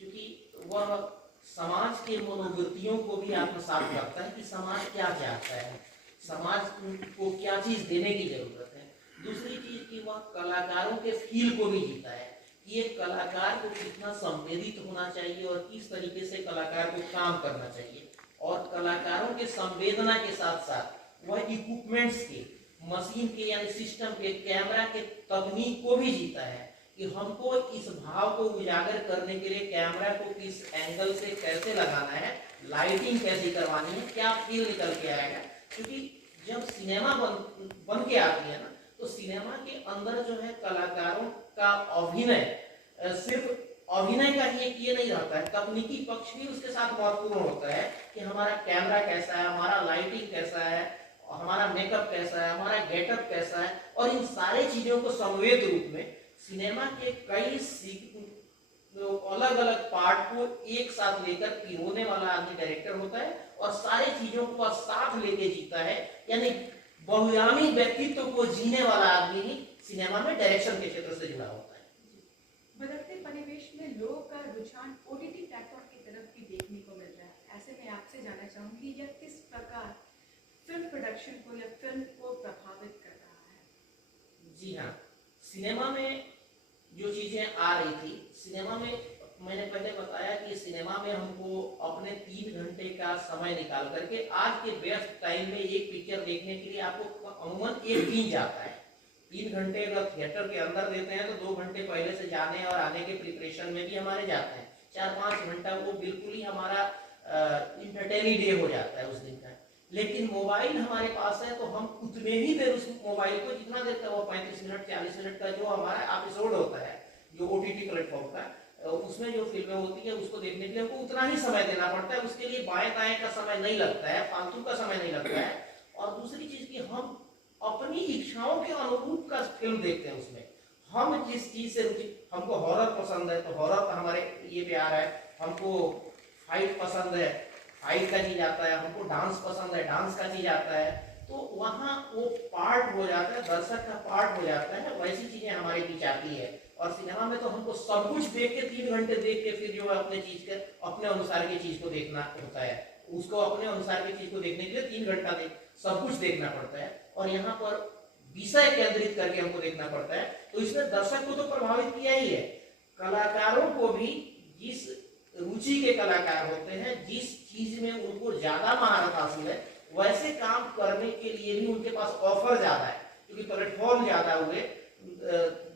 क्योंकि वह समाज के मनोवृत्तियों को भी आत्मसात करता है कि समाज क्या चाहता है, समाज को क्या चीज देने की जरूरत है। दूसरी चीज कि वह कलाकारों के फील को भी जीता है कि एक कलाकार को कितना संवेदित होना चाहिए और किस तरीके से कलाकार को काम करना चाहिए। और कलाकारों के संवेदना के साथ साथ वह इक्विपमेंट्स के, मशीन के यानी सिस्टम के, कैमरा के तकनीक को भी जीता है कि हमको इस भाव को उजागर करने के लिए कैमरा को किस एंगल से कैसे लगाना है, लाइटिंग कैसे करवानी है, क्या फील निकल के आएगा। क्योंकि जब सिनेमा बन के आती है ना, तो सिनेमा के अंदर जो है कलाकारों का अभिनय सिर्फ अभिनय का ही एक ये नहीं रहता है, तकनीकी पक्ष भी उसके साथ महत्वपूर्ण होता है कि हमारा कैमरा कैसा है, हमारा लाइटिंग कैसा है, हमारा मेकअप कैसा है, हमारा गेटअप कैसा है। और इन सारे चीजों को समवेत रूप में सिनेमा के कई अलग अलग पार्ट को एक साथ लेकर पिरोने वाला आदमी डायरेक्टर होता है और सारी चीजों को साथ लेके जीता है। यानी बहुआयामी व्यक्तित्व को जीने वाला आदमी ही सिनेमा में डायरेक्शन के क्षेत्र से जुड़ा होता है। बदलते परिवेश में लोगों का रुझान ओटीटी प्लेटफॉर्म की तरफ भी देखने को मिल रहा है। ऐसे में आपसे जानना चाहूंगी यह किस प्रकार फिल्म प्रोडक्शन को या फिल्म को प्रभावित कर रहा है। जी हाँ, सिनेमा में जो चीजें आ रही थी, सिनेमा में मैंने पहले बताया कि सिनेमा में हमको अपने 3 घंटे का समय निकाल करके आज के व्यस्त टाइम में एक पिक्चर देखने के लिए आपको अमूमन एक दिन जाता है। 3 घंटे अगर थिएटर के अंदर देते हैं तो 2 घंटे पहले से जाने और आने के प्रिपरेशन में भी हमारे जाते हैं। 4-5 घंटा वो बिल्कुल ही हमारा इंटरटेनिंग डे हो जाता है उस दिन का। लेकिन मोबाइल हमारे पास है तो हम उतने ही देर उस मोबाइल को, जितना देर का वो 35 मिनट 40 मिनट का जो हमारा एपिसोड होता है जो ओटीटी प्लेटफॉर्म का, उसमें जो फिल्में होती है उसको देखने के लिए हमको उतना ही समय देना पड़ता है। उसके लिए बाएं दाएं का समय नहीं लगता है, फालतू का समय नहीं लगता है। और दूसरी चीज कि हम अपनी इच्छाओं के अनुरूप का फिल्म देखते हैं। उसमें हम जिस चीज से रुचि, हमको हॉरर पसंद है तो हॉरर हमारे ये प्यार है, हमको फाइट पसंद है, फाइट का चीज आता है, हमको डांस पसंद है, डांस का चीज आता है। तो वहाँ वो पार्ट हो जाता है, दर्शक का पार्ट हो जाता है। वैसी चीजें हमारे बीच आती है। और सिनेमा में तो हमको सब कुछ देख के 3 घंटे देख के फिर जो है अपने चीज के अपने अनुसार की चीज को देखना होता है। उसको अपने अनुसार की चीज को देखने के लिए 3 घंटा सब कुछ देखना पड़ता है। और यहाँ पर विषय केंद्रित करके हमको देखना पड़ता है। तो इसमें दर्शक को तो प्रभावित किया ही है, कलाकारों को भी, जिस रुचि के कलाकार होते हैं, जिस चीज में उनको ज्यादा महारत हासिल है, वैसे काम करने के लिए भी उनके पास ऑफर ज्यादा है। क्योंकि प्लेटफॉर्म ज्यादा हुए,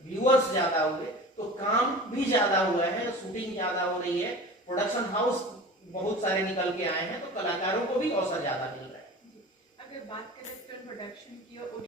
व्यूअर्स ज्यादा हुए, तो काम भी ज्यादा हुआ है, शूटिंग ज्यादा हो रही है, प्रोडक्शन हाउस बहुत सारे निकल के आए हैं, तो कलाकारों को भी अवसर ज्यादा मिल रहा है। अगर बात करें फिल्म प्रोडक्शन की और